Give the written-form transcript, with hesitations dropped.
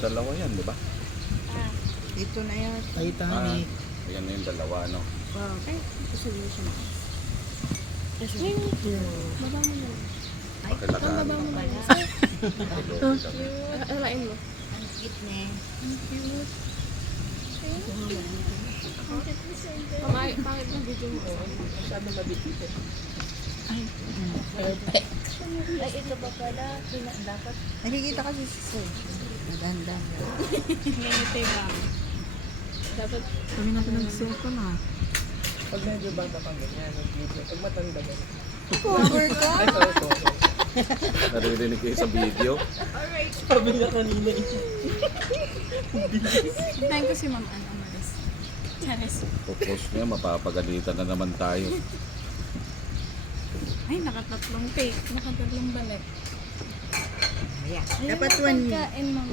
dalawa yan, di ba? Ah, Dito na yan. Titanic. Ayan na yung dalawa, no? Wow. ay, solution. Ay, baba mo na. Pakilagaan. Baba mo na. Alain mo. Ang cute na. Ang cute. Pangit ng video mo. Masyado mabitito. Perfect. Ay, ito ba pala? Dapat Nakikita kasi si Sir. Maganda. ngayete ba? Dapat Sabi natin nag-zoom ko na. Pag medyo bata pang ganyan, nag-video. Pag matanda ba? Cover ka? Ay, sorry. Naririnig kayo sa video. alright. Sabi niya kanina eh. Hintayin ko si Ma'am Ann Amaris. Charis. Popost niya, mapapagalitan na naman tayo. Ay, nakatatlong take. Nakatatlong balik. Ayan. Ayun Dapat ang one. pagkain, Ma'am.